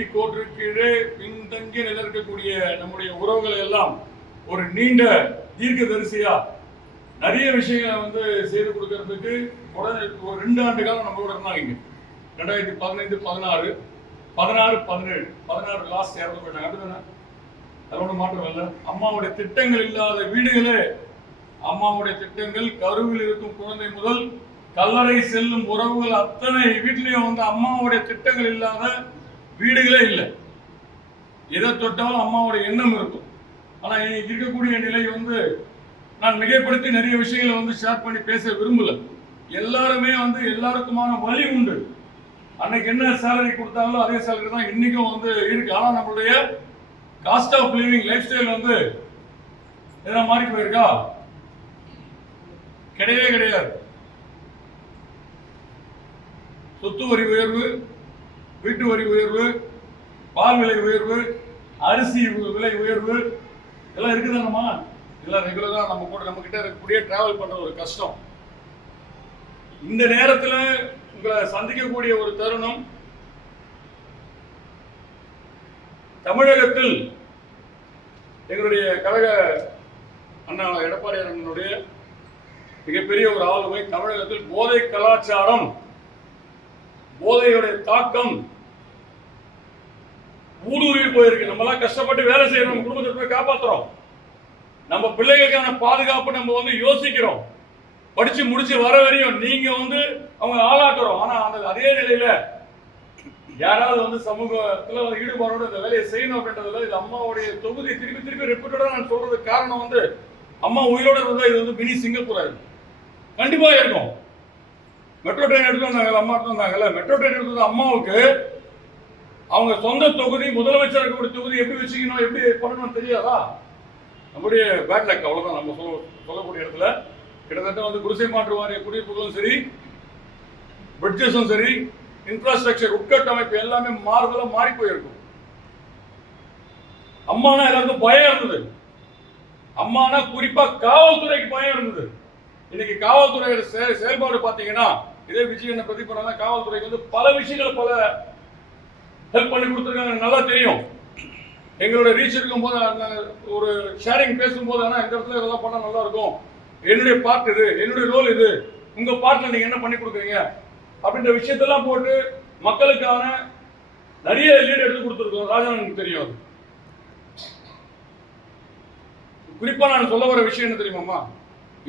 கோட்டிற்கு கீழே பின்தங்கி நிலர்க்கக்கூடிய நம்முடைய உறவுகளை எல்லாம் ஒரு நீண்ட தீர்க்க தரிசியா நிறைய விஷயங்களை வந்து செய்து கொடுக்கறதுக்கு உடனே ஒரு ரெண்டு ஆண்டு காலம் நம்ம கூட இருந்தாங்க ரெண்டாயிரத்தி பதினைந்து பதினாறு பதினாறு பதினேழு பதினாறு லாஸ்ட் இறந்து போயிட்டாங்க. அப்படிதானே அதோட மாற்றம் இல்லை. அம்மாவுடைய திட்டங்கள் இல்லாத வீடுகளே அம்மாவுடைய திட்டங்கள் கருவில் இருக்கும் குழந்தை முதல் கல்லறை செல்லும் உறவுகள் அத்தனை வீட்லேயும் வந்து அம்மாவுடைய திட்டங்கள் இல்லாத வீடுகளே இல்லை. எதை தொட்டாலும் அம்மாவோட எண்ணம் இருக்கும். ஆனால் இன்னைக்கு இருக்கக்கூடிய நிலை வந்து நான் மிகைப்படுத்தி நிறைய விஷயங்களை வந்து ஷேர் பண்ணி பேச விரும்பல. எல்லாருமே வந்து எல்லாருக்குமான வழி உண்டு. அன்னைக்கு என்ன சேலரி கொடுத்தாங்களோ அதே சேலரி தான் இன்னைக்கும் வந்து இருக்கு. ஆனால் நம்மளுடைய cost of living life style வந்து எதனா மாறி போயிருக்கா? கிடையவே கிடையாது. சொத்து வரி உயர்வு வீட்டு வரி உயர்வு பால் விலை உயர்வு அரிசி விலை உயர்வு எல்லாம் இருக்குதானம்மா? எல்லாம் ரெகுலரா நம்ம கூட நம்ம கிட்ட இருக்கக்கூடிய டிராவல் பண்ற ஒரு கஷ்டம். இந்த நேரத்தில் உங்களை சந்திக்கக்கூடிய ஒரு தருணம் தமிழகத்தில் எங்களுடைய கழக அண்ணா எடப்பாடி அண்ணனுடைய மிகப்பெரிய ஒரு ஆளுமை தமிழகத்தில் போதை கலாச்சாரம் போதையுடைய தாக்கம் ஊடுருவி போயிருக்கு நம்ம கஷ்டப்பட்டு வேலை செய்யறோம். நம்ம குடும்பத்தை போய் காப்பாத்துறோம். நம்ம பிள்ளைகளுக்கான பாதுகாப்பு நம்ம வந்து யோசிக்கிறோம். படிச்சு முடிச்சு வர வரையும் நீங்க வந்து அவங்க ஆளாக்குறோம். ஆனா அந்த அதே நிலையில யாராவது வந்து சமூகத்துல ஒரு ஈடுபாடோட இந்த வேலையை செய்யணும் அப்படின்றதுல இது அம்மாவுடைய தொகுதி திருப்பி திருப்பி ரிப்பீட்டடா நான் சொல்றதுக்கு காரணம் வந்து அம்மா உயிரோட இருந்தா இது வந்து மினி சிங்கப்பூரா இருக்கும் கண்டிப்பா இருக்கும். மெட்ரோ ட்ரெயின் எடுத்து வந்தாங்கல்ல அம்மா எடுத்து வந்தாங்கல்ல மெட்ரோ ட்ரெயின் எடுத்து வந்த அம்மாவுக்கு அவங்க சொந்த தொகுதி முதலமைச்சர் இருக்கக்கூடிய தொகுதி எப்படி வச்சுக்கணும் எப்படி பண்ணணும்னு தெரியாதா? நம்முடைய பேட் லக் நம்ம சொல்ல சொல்லக்கூடிய இடத்துல கிட்டத்தட்ட வந்து குடிசை மாற்று வாரிய குடியிருப்புகளும் சரி பிரிட்ஜஸும் சரி இன்ஃப்ராஸ்ட்ரக்சர் உட்கட்டமைப்பு எல்லாமே மாறுதலா மாறி போயிருக்கும். அம்மானா எல்லாருக்கும் பயம் இருந்தது. அம்மானா குறிப்பாக காவல்துறைக்கு பயம் இருந்தது. இன்னைக்கு காவல்துறையோட செயல்பாடு பார்த்தீங்கன்னா இதே விஜயனை என்ன பண்ணா காவல்துறைக்கு வந்து பல விஷயங்கள் பல ஹெல்ப் பண்ணி கொடுத்துருக்காங்க. எனக்கு நல்லா தெரியும். எங்களோட ரீச் இருக்கும்போது நாங்க ஒரு ஷேரிங் பேசும்போது ஆனால் இந்த இடத்துல இதெல்லாம் பண்ணால் நல்லா இருக்கும். என்னுடைய பார்ட் இது என்னுடைய ரோல் இது. உங்கள் பார்ட்டில் நீங்கள் என்ன பண்ணி கொடுக்குறீங்க? அப்படின்ற விஷயத்தெல்லாம் போட்டு மக்களுக்கான நிறைய லீடு எடுத்து கொடுத்துருக்கோம். ராஜானுக்கு தெரியும் அது. நான் சொல்ல வர விஷயம் என்ன தெரியுமாம்மா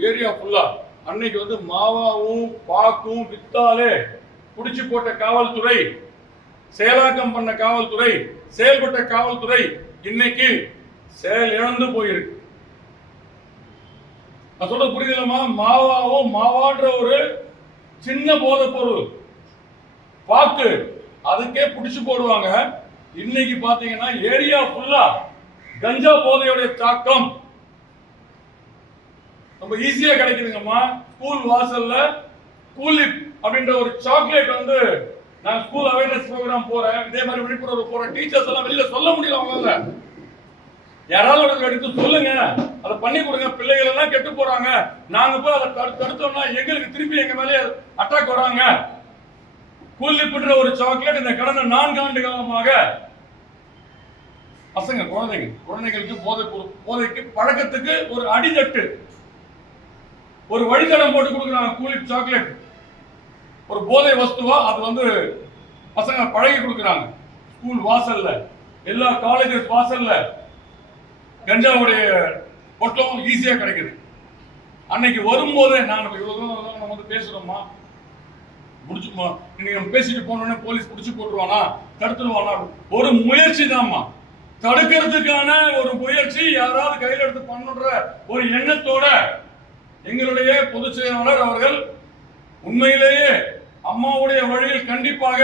ஏரியா ஃபுல்லாக அன்னைக்கு வந்து மாவாவும் பாக்கும் வித்தாலே பிடிச்சி போட்ட காவல்துறை செயலாக்கம் பண்ண காவல்துறை செயல்பட்ட காவல்துறை இன்னைக்கு செயல் இழந்து போயிருக்கு. நான் சொல்றது புரியுதுலமா மாவாவும் மாவான்ற ஒரு சின்ன போதை பொருள் பாக்கு அதுக்கே புடிச்சு போடுவாங்க. இன்னைக்கு பாத்தீங்கன்னா ஏரியா ஃபுல்லா கஞ்சா போதையுடைய தாக்கம். ரொம்ப ஈஸியா கிடைக்குதுங்கம்மா. ஸ்கூல் வாசல்ல கூலிப் அப்படின்ற ஒரு சாக்லேட் வந்து நான் ஸ்கூல் அவேர்னஸ் ப்ரோக்ராம் போறேன். இதே மாதிரி விழிப்புணர்வு போறேன். டீச்சர்ஸ் எல்லாம் வெளியில சொல்ல முடியல அவங்களால. யாராவது ஒருத்தர் எடுத்து சொல்லுங்க. அதை பண்ணி கொடுங்க. பிள்ளைகள் எல்லாம் கெட்டு போறாங்க. நாங்க போய் அதை தடு- தடுத்தோம்னா எங்களுக்கு திருப்பி எங்க மேலே அட்டாக் வராங்க. கூலிப்புன்ற ஒரு சாக்லேட் இந்த கடந்த நான்கு ஆண்டு காலமாக பசங்க குழந்தைங்க குழந்தைங்களுக்கு போதை போதைக்கு பழக்கத்துக்கு ஒரு அடிதட்டு. ஒரு வழித்தடம் போட்டு கொடுக்குறாங்க. கூலிப் சாக்லேட் ஒரு போதை வஸ்துவா அது வந்து பசங்க பழகி கொடுக்குறாங்க. ஸ்கூல் வாசல்ல எல்லா காலேஜஸ் வாசல்ல கஞ்சாவுடைய பொட்டம் ஈஸியாக கிடைக்குது. அன்னைக்கு வரும்போதே நான் இவ்வளோ தூரம் நம்ம வந்து பேசுகிறோம்மா முடிச்சுமா இன்னைக்கு நம்ம பேசிட்டு போனோடனே போலீஸ் பிடிச்சி போட்டுருவானா தடுத்துருவானா? ஒரு முயற்சி தான்மா தடுக்கிறதுக்கான ஒரு முயற்சி யாராவது கையில் எடுத்து பண்ணுன்ற ஒரு எண்ணத்தோட எங்களுடைய பொதுச் செயலாளர் அவர்கள் உண்மையிலேயே அம்மாவுடைய வழியில் கண்டிப்பாக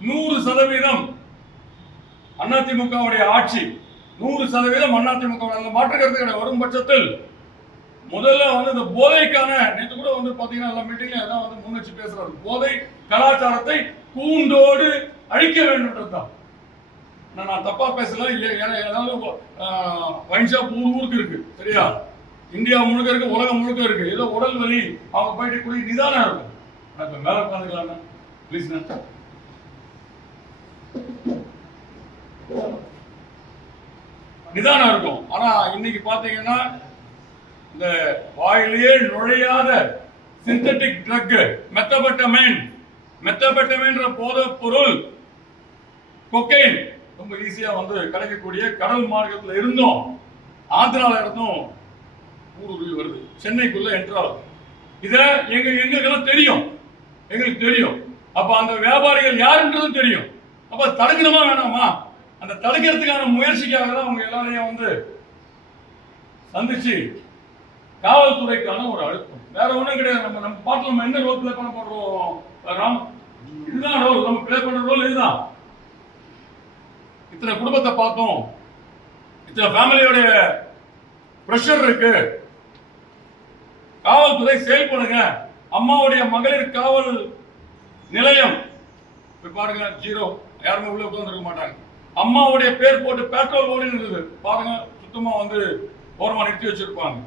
நூறு சதவீதம் அதிமுகவுடைய ஆட்சி நூறு சதவீதம் அதிமுக மாற்றுக்கிறது கிடையாது வரும் பட்சத்தில் முதல்ல வந்து இந்த போதைக்கான நேற்று கூட வந்து பாத்தீங்கன்னா எல்லா மீட்டிங்ல அதான் வந்து முன் வச்சு பேசுறாரு. போதை கலாச்சாரத்தை கூண்டோடு அழிக்க வேண்டும்ன்றதுதான். நான் நான் தப்பா பேசல ஏ- ஏன்னா ஏதாவது வைன் ஷாப் ஊர் ஊருக்கு இருக்கு சரியா? இந்தியா முழுக்க இருக்கு உலகம் முழுக்க இருக்கு. ஏதோ உடல் வலி அவங்க போயிட்டு குடி நிதானம் இருக்கும். நான் இப்போ மேலே உட்காந்துக்கலாம் ப்ளீஸ் நிதானம் இருக்கும். ஆனா இன்னைக்கு பாத்தீங்கன்னா இந்த வாயிலேயே நுழையாத சிந்தட்டிக் ட்ரக் மெத்தபட்டமைன் மெத்தபட்டமைன்ற போதைப் பொருள் கொக்கைன் ரொம்ப ஈஸியா வந்து கிடைக்கக்கூடிய கடல் மார்க்கத்தில் இருந்தும் ஆந்திரால இருந்தும் ஊடுருவி வருது. சென்னைக்குள்ள என்ட்ரால் இதை எங்க எங்களுக்கெல்லாம் தெரியும். எங்களுக்கு தெரியும். அப்போ அந்த வியாபாரிகள் யாருன்றதும் தெரியும். அப்போ தடுக்கணுமா வேணாமா? அந்த தடுக்கிறதுக்கான முயற்சிக்காக தான் அவங்க எல்லாரையும் வந்து சந்திச்சு காவல்துறைக்கான ஒரு அழுத்தம். வேற ஒன்றும் கிடையாது. நம்ம நம்ம பாட்டில் நம்ம என்ன ரோல் ப்ளே பண்ண போடுறோம் ராம் இதுதான் ரோல் நம்ம ப்ளே பண்ணுற ரோல் இதுதான். இத்தனை குடும்பத்தை பார்த்தோம். இத்தனை ஃபேமிலியோடைய ப்ரெஷர் இருக்கு. காவல்துறை செயல்படுங்க. அம்மாவுடைய மகளிர் காவல் நிலையம். போய் பாருங்க ஜீரோ. யாருமே உள்ள உட்காந்துருக்க மாட்டாங்க. அம்மாவுடைய பேர் போட்டு பெட்ரோல் ஓடி இருந்தது பாருங்க சுத்தமா வந்து ஓரமா நிறுத்தி வச்சிருப்பாங்க.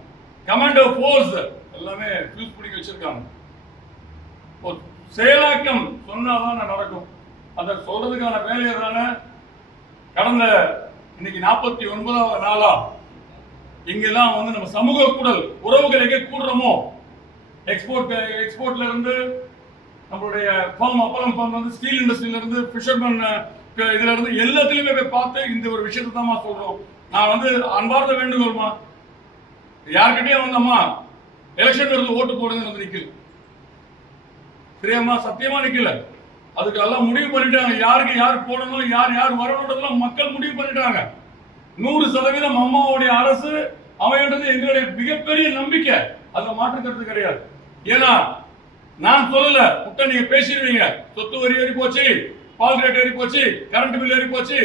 கமாண்டோ போர்ஸ் எல்லாமே ஃபியூஸ் பிடிக்க வச்சிருக்காங்க. ஒரு செயலாக்கம் சொன்னாதான் நடக்கும். அதை சொல்றதுக்கான வேலையை தானே கடந்த இன்னைக்கு நாற்பத்தி ஒன்பதாவது நாளா இங்கெல்லாம் வந்து நம்ம சமூக கூடல் உறவுகள் எங்கே கூடுறோமோ எக்ஸ்போர்ட் எக்ஸ்போர்ட்ல இருந்து நம்மளுடைய ஃபார்ம் அப்பளம் ஃபார்ம் வந்து ஸ்டீல் இண்டஸ்ட்ரியில இருந்து ஃபிஷர்மேன் இதுல இருந்து எல்லாத்துலயுமே போய் பார்த்து இந்த ஒரு விஷயத்தை தான் சொல்றோம். நான் வந்து அன்பார்ந்த வேண்டுகோள்மா யார்கிட்டயும் வந்தம்மா எலெக்ஷன் இருந்து ஓட்டு போடுங்கன்னு வந்து நிக்கல. சரியாம்மா சத்தியமா நிக்கல. அதுக்கு எல்லாம் முடிவு பண்ணிட்டாங்க. யாருக்கு யார் போடணும் யார் யார் வரணுன்றதெல்லாம் மக்கள் முடிவு பண்ணிட்டாங்க. நூறு சதவீதம் அம்மாவுடைய அரசு அமையன்றது எங்களுடைய மிகப்பெரிய நம்பிக்கை. அதுல மாற்றுக்கிறது கிடையாது. ஏன்னா நான் சொல்லல முட்டை நீங்க பேசிடுவீங்க. சொத்து வரி ஏறி போச்சு பால் ரேட் ஏறி போச்சு கரண்ட் பில் ஏறி போச்சு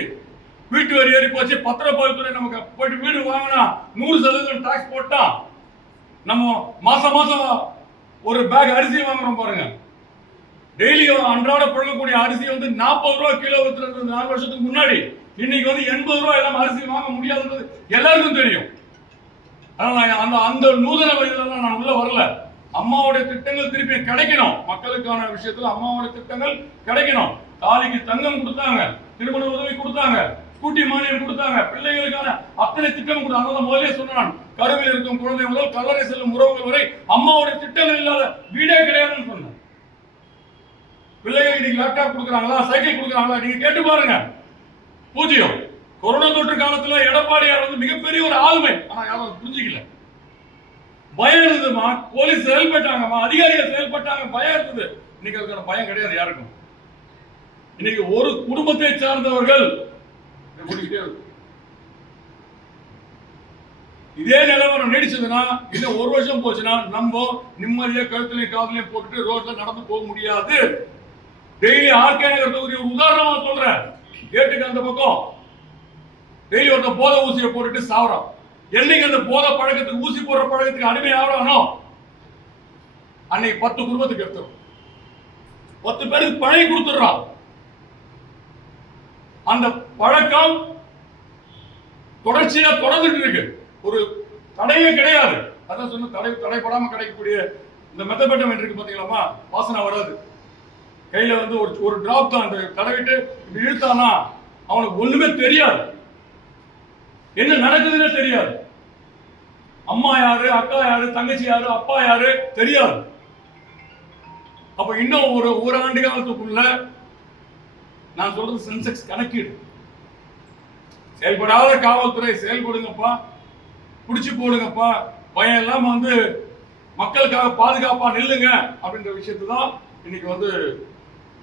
வீட்டு வரி ஏறி போச்சு பத்திரப்பதிவுத்துறை நமக்கு போயிட்டு வீடு வாங்கினா நூறு சதவீதம் டாக்ஸ் போட்டா நம்ம மாசம் மாசம் ஒரு பேக் அரிசி வாங்குறோம் பாருங்க. டெய்லி அன்றாட புழங்கக்கூடிய அரிசி வந்து நாற்பது ரூபா கிலோ வித்துறது நாலு வருஷத்துக்கு முன்னாடி இன்னைக்கு வந்து எண்பது ரூபா எல்லாம் அரிசி வாங்க முடியாதுன்றது எல்லாருக்கும் தெரியும். ஆனால் அந்த அந்த நூதன வயதுல நான் உள்ள வரல. அம்மாவுடைய திட்டங்கள் திருப்பி கிடைக்கணும். மக்களுக்கான விஷயத்துல அம்மாவுடைய திட்டங்கள் கிடைக்கணும். தாலிக்கு தங்கம் கொடுத்தாங்க திருமண உதவி கொடுத்தாங்க ஸ்கூட்டி மானியம் கொடுத்தாங்க பிள்ளைகளுக்கான அத்தனை திட்டம் கொடுத்தாங்க அதான் முதலே சொன்னான். கருவில் இருக்கும் குழந்தை முதல் கல்லறை செல்லும் உறவுகள் வரை அம்மாவுடைய திட்டங்கள் இல்லாத வீடே கிடையாதுன்னு சொன்னேன். பிள்ளைகள் இன்னைக்கு லேப்டாப் கொடுக்குறாங்களா சைக்கிள் கொடுக்குறாங்களா நீங்க கேட்டு பாருங்க. பூஜ்ஜியம். கொரோனா தொற்று காலத்துல எடப்பாடியார் வந்து மிகப்பெரிய ஒரு ஆளுமை. ஆனா யாரும் புரிஞ்சுக்கல. பயம் இருந்ததுமா போலீஸ் செயல்பட்டாங்கம்மா. அதிகாரிகள் செயல்பட்டாங்க பயம் இருந்தது இன்னைக்கு அதுக்கான பயம் கிடையாது யாருக்கும். இன்னைக்கு ஒரு குடும்பத்தை சார்ந்தவர்கள் இதே நிலவரம் நீடிச்சதுன்னா இன்னும் ஒரு வருஷம் போச்சுன்னா நம்ம நிம்மதியா கழுத்துலையும் காதலையும் போட்டுட்டு ரோட்ல நடந்து போக முடியாது. டெய்லி ஆர்கே நகர் தொகுதி ஒரு உதாரணமா சொல்றேன். கேட்டுக்கு அந்த பக்கம். டெய்லி ஒருத்தன் போத ஊசியை போட்டுட்டு சாவறான். என்னைக்கு அந்த போத பழக்கத்துக்கு ஊசி போடுற பழக்கத்துக்கு அடிமை ஆகிறானோ? அன்னைக்கு பத்து குடும்பத்துக்கு எடுத்துரும். பத்து பேருக்கு பழகி கொடுத்துடுறான். அந்த பழக்கம் தொடர்ச்சியா தொடர்ந்துட்டு இருக்கு. ஒரு தடையே கிடையாது. அதான் சொன்ன தடை தடைப்படாம கிடைக்கக்கூடிய இந்த மெத்தபெட்டம் இருக்கு பாத்தீங்களாமா வாசனை வராது. கையில வந்து ஒரு ஒரு டிராப் தான். அந்த தடவிட்டு இப்படி இழுத்தானா அவனுக்கு ஒண்ணுமே தெரியாது. என்ன நடக்குதுன்னே தெரியாது. அம்மா யாரு அக்கா யாரு தங்கச்சி யாரு அப்பா யாரு தெரியாது. அப்ப இன்னும் ஒரு ஒரு ஆண்டு காலத்துக்குள்ள நான் சொல்றது சென்செக்ஸ் கணக்கீடு. செயல்படாத காவல்துறை செயல்படுங்கப்பா பிடிச்சி போடுங்கப்பா பயம் இல்லாம வந்து மக்களுக்காக பாதுகாப்பா நில்லுங்க அப்படின்ற விஷயத்தை தான் இன்னைக்கு வந்து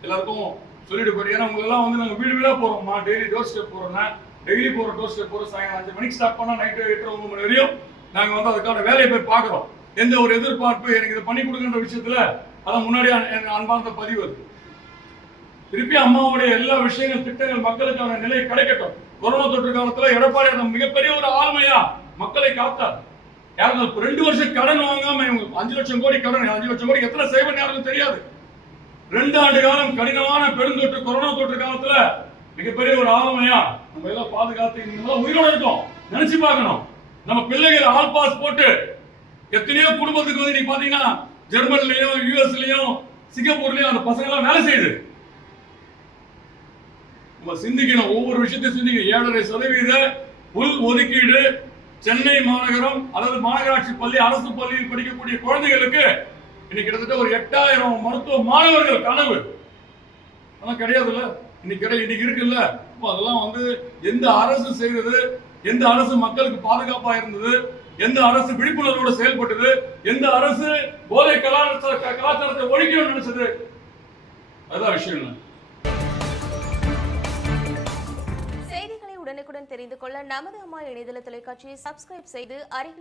எல்லாருக்கும் சொல்லிட்டு போறேன். ஏன்னா உங்களெல்லாம் வந்து நாங்கள் வீடு வீடாக போறோம்மா டெய்லி டோர் ஸ்டெப் போறோம்னா டெய்லி போகிற டோர் போகிற சாயங்காலம் அஞ்சு மணிக்கு ஸ்டார்ட் பண்ணால் நைட்டு எட்டு ஒன்பது மணி வரையும் நாங்கள் வந்து அதுக்கான வேலையை போய் பார்க்குறோம். எந்த ஒரு எதிர்பார்ப்பு எனக்கு இதை பண்ணி கொடுக்குன்ற விஷயத்தில் அதான் முன்னாடி எனக்கு அன்பார்ந்த பதிவு அது. திருப்பி அம்மாவுடைய எல்லா விஷயங்கள் திட்டங்கள் மக்களுக்கான நிலை கிடைக்கட்டும். கொரோனா தொற்று காலத்துல எடப்பாடி அந்த மிகப்பெரிய ஒரு ஆளுமையா மக்களை காத்தார். யாரும் இப்ப ரெண்டு வருஷம் கடன் வாங்காம அஞ்சு லட்சம் கோடி கடன் அஞ்சு லட்சம் கோடி எத்தனை செய்வன் யாருக்கும் தெரியாது. ரெண்டு ஆண்டு காலம் கடினமான பெருந்தொற்று கொரோனா தொற்று காலத்துல மிகப்பெரிய ஒரு ஆளுமையா நம்ம எல்லாம் பாதுகாத்து நீங்க உயிரோட இருக்கோம். நினைச்சு பார்க்கணும். நம்ம பிள்ளைகள் ஆல் பாஸ் போட்டு எத்தனையோ குடும்பத்துக்கு வந்து நீங்க பாத்தீங்கன்னா ஜெர்மன்லயும் யூஎஸ்லயும் சிங்கப்பூர்லயும் அந்த பசங்க எல்லாம் வேலை செய்யுது. நம்ம சிந்திக்கணும். ஒவ்வொரு விஷயத்தையும் சிந்திக்கணும். ஏழரை சதவீத உள் ஒதுக்கீடு சென்னை மாநகரம் அல்லது மாநகராட்சி பள்ளி அரசு பள்ளியில் படிக்கக்கூடிய குழந்தைகளுக்கு இன்னைக்கு கிட்டத்தட்ட ஒரு எட்டாயிரம் மருத்துவ மாணவர்கள் கனவு. ஆனால் கிடையாதுல்ல. இன்னைக்கு கிடையாது இன்னைக்கு இருக்குல்ல. அப்போ அதெல்லாம் வந்து எந்த அரசு செய்தது? எந்த அரசு மக்களுக்கு பாதுகாப்பா இருந்தது? எந்த அரசு விழிப்புணர்வோட செயல்பட்டது? எந்த அரசு போதை கலாச்சார கலாச்சாரத்தை ஒழிக்கணும்னு நினைச்சது? அதுதான் விஷயம் இல்லை. செய்திகளை உடனுக்குடன் தெரிந்து கொள்ள நமது அம்மா இணையதள தொலைக்காட்சியை சப்ஸ்கிரைப் செய்து அருகில்